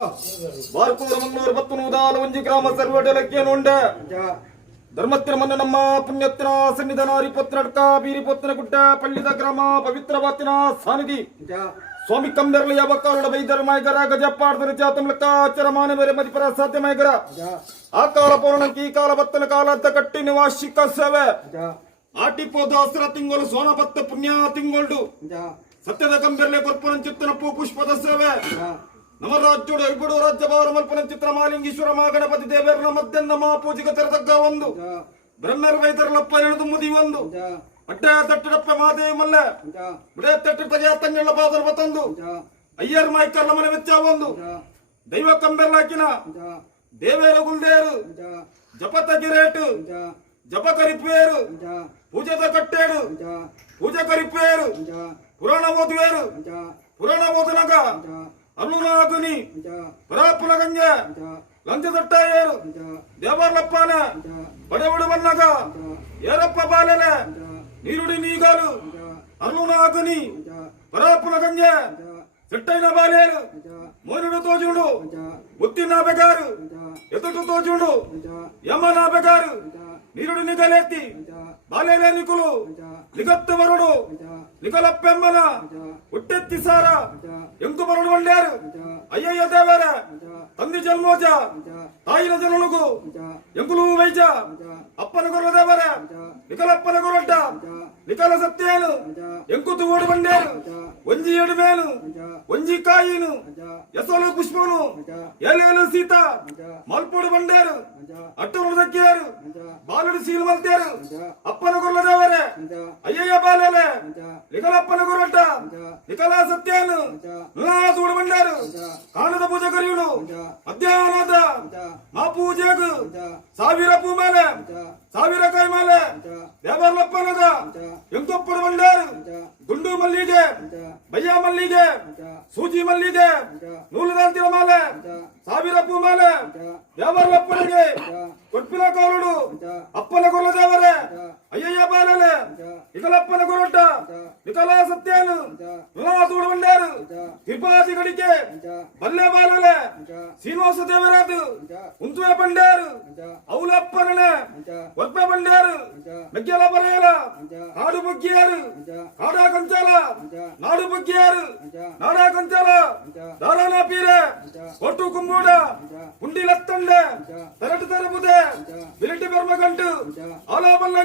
ಬಾರ್ಕೂರು ಮನ್ನೂರು ಬತ್ತುನುವುದಾಲ ಒಂಜಿ ಗ್ರಾಮ ಸರ್ವಡಲಕ್ಕೆ ನೊಂಡ ಧರ್ಮತ್ತಿನ ಮನ್ನ ನಮ್ಮ ಪುಣ್ಯತ್ತಿನ ಸನ್ನಿಧಾನ ರಿಪೊತ್ತಿನಡ್ಕ ಬೀರಿಪೊತ್ತಿನ ಗುಡ್ಡ ಪಳ್ಳಿದ ಗ್ರಾಮ ಪವಿತ್ರವಾತಿನ ಸಾನಿಧಿ ಸ್ವಾಮಿ ಕಂಬೆರ್ಲ ಯಾವಕಾಲುಡ ಬೈದರ ಮಾಯಗರ ಗಜಪ್ಪಾಡ್ದರ ಜಾತಮ್ಲಕ್ಕ ಚರಮಾನ ಬೇರೆ ಮದಿಪರ ಸಾಧ್ಯ ಮಾಯಗರ ಆ ಕಾಲ ಪೌರ್ಣಂಕಿ ಈ ಕಾಲ ಬತ್ತನ ಕಾಲ ಅಂತ ಕಟ್ಟಿ ನಿವಾಸಿಕ ಸೇವೆ ಆಟಿಪೋದ ಹಸ್ರ ತಿಂಗಳು ಸೋನ ಬತ್ತ ಪುಣ್ಯ ತಿಂಗಳು ಸತ್ಯದ ಕಂಬೆರ್ಲೆ ಕೊರ್ಪನ ಚಿತ್ತನ ಪುಷ್ಪದ ಸೇವೆ ನಮ್ಮ ರಾಜ್ಯೋಡ ಇಬ್ಬಡು ರಾಜ್ಯ ಭಾರ ಮಲ್ಪನ ಚಿತ್ರ ಮಾಲಿಂಗೇಶ್ವರ ಮಾ ಗಣಪತಿ ದೇವೇರನ ಮಧ್ಯಾಹ್ನ ಮಾ ಪೂಜೆಗೆ ತೆರೆದಗ್ಗ ಒಂದು ಬ್ರಹ್ಮರ ವೈದ್ಯರಲಪ್ಪ ಎಣದು ಮುದಿ ಒಂದು ಅಡ್ಡ ತಟ್ಟಡಪ್ಪ ಮಾದೇವಿ ಮಲ್ಲ ಬಿಡೇ ತಟ್ಟ ತಗೆಯ ತಂಗೆಲ್ಲ ಬಾದರ್ ಬತ್ತೊಂದು ಅಯ್ಯರ್ ಮಾಯ್ಕರ್ಲ ಮನೆ ವೆಚ್ಚ ಒಂದು ದೈವ ಕಂಬೆರ್ಲಾಕಿನ ದೇವೇರ ಗುಲ್ದೇರು ಜಪತ ಗಿರೇಟು ಜಪ ಕರಿಪೇರು ಪೂಜದ ಕಟ್ಟೇಡು ಪೂಜೆ ಕರಿಪೇರು ಪುರಾಣ ಓದುವೇರು ಪುರಾಣ ಓದನಗ ಅರುಣಾಗುನಿ ಪರಾಪುಲ ಗಂಜ ಲಂಚದಟ್ಟ ಏರು ದೇವರ್ಲಪ್ಪನ ಬಡವಡು ಬನ್ನಗ ಏರಪ್ಪ ಬಾಲೆಲೆ ನೀರುಡಿ ನೀಗಾಲು ಅರುಣಾಗುನಿ ಪರಾಪುಲ ಗಂಜ ಸೆಟ್ಟೈನ ಬಾಲೇರು ಮೋನುಡು ತೋಜುಂಡು ಮುತ್ತಿನ ಬೆಗಾರು ಎದುಟು ತೋಜುಂಡು ಯಮನ ಬೆಗಾರು ನೀರುಡಿ ನಿಗಲೆತ್ತಿ ಬಾಲೇಲೆ ನಿಕುಲು ನಿಗತ್ತು ಬರುಡು ನಿಗಲಪ್ಪೆಮ್ಮನ ಹುಟ್ಟೆತ್ತಿ ಸಾರ ಎಂಕು ಬರುಡು ಒಳ್ಳೆಯರು ಅಯ್ಯಯ್ಯ ದೇವರ ತಂದಿ ಜನ್ಮೋಜ ತಾಯಿನ ಜನನುಗು ಎಂಕುಲು ವೈಜ ಅಪ್ಪನ ಗೊರ ದೇವರ ನಿಕಲಪ್ಪನ ಗೊರಡ್ಡ ನಿಕಲ ಸತ್ಯೇನು ಎಂಕುತು ಓಡು ಬಂಡೇರು ಒಂಜಿ ಏಡು ಮೇನು ಒಂಜಿ ಕಾಯಿನು ಎಸಲು ಪುಷ್ಪನು ಎಲೆಲು ಸೀತಾ ಮಲ್ಪುಡು ಬಂಡೇರು ಅಟ್ಟು ದಕ್ಕಿಯರು ಬಾಲುಡು ಸೀಲು ಮಲ್ತೇರು ಅಪ್ಪನ ಗೊಲ್ಲ ದೇವರೇ ಅಯ್ಯಯ್ಯ ಬಾಲೆಲೆ ನಿಕಲಪ್ಪನ ಗೊರಡ್ಡ ನಿಕಲ ಸತ್ಯೇನು ತೂಡು ಬಂಡೇರು ಕಾಣದ ಪೂಜೆ ಕರಿಯುಡು ಮಧ್ಯಾಹ್ನದ ಮಾ ಪೂಜೆಗು ಸಾವಿರ ಪೂ ಮೇಲೆ ಸಾವಿರ ಕಾಯಿ ಮೇಲೆ ದೇವರ್ಲಪ್ಪನದ ಎಂಕೊಪ್ಪಡು ಬಂಡೇರು ಗುಂಡು ಮಲ್ಲಿಗೆ ಬಯ್ಯ ಮಲ್ಲಿಗೆ ಸೂಜಿ ಮಲ್ಲಿಗೆ ನೂಲದಂತಿನ ಮಾಲೆ ಸಾವಿರ ಪೂ ಮಾಲೆ ದೇವರ್ಲಪ್ಪನಿಗೆ ಕೊಟ್ಪಿನ ಕೋರುಡು ಅಪ್ಪನ ಗೊಲ್ಲ ದೇವರೇ ಅಯ್ಯಯ್ಯ ಬಾಲಲೆ ನಿಕಲಪ್ಪನ ಗೊರೊಟ್ಟ ನಿಕಲ ಸತ್ಯನು ತೂಡು ಬಂಡೇರು ತಿರುಪತಿ ಗಡಿಕೆ ಬಲ್ಲೆ ಬಾಲಲೆ ಶ್ರೀನಿವಾಸ ದೇವರಾದು ಉಂತುವೆ ಬಂಡೇರು ಅವಲಪ್ಪನನೆ ಒಪ್ಪೆ ಬಂಡೇರು ಮೆಗ್ಗೆಲ ಬರೆಯಲ ನಾಡು ಬುಗ್ಗಿಯರು ನಾಡಾ ಕಂಚಾಲ ನಾಡು ಬುಗ್ಗಿಯರು ನಾಡಾ ಕಂಚಾಲ ದಾರಾನ ಪೀರೆ ಒಟ್ಟು ಕುಂಬೂಡ ಉಂಡಿ ಲತ್ತಂಡೆ ತರಟು ತರಬುದೆ ಬಿರಟಿ ಬರ್ಮಗಂಟು ಆಲಾಬಲ್ಲ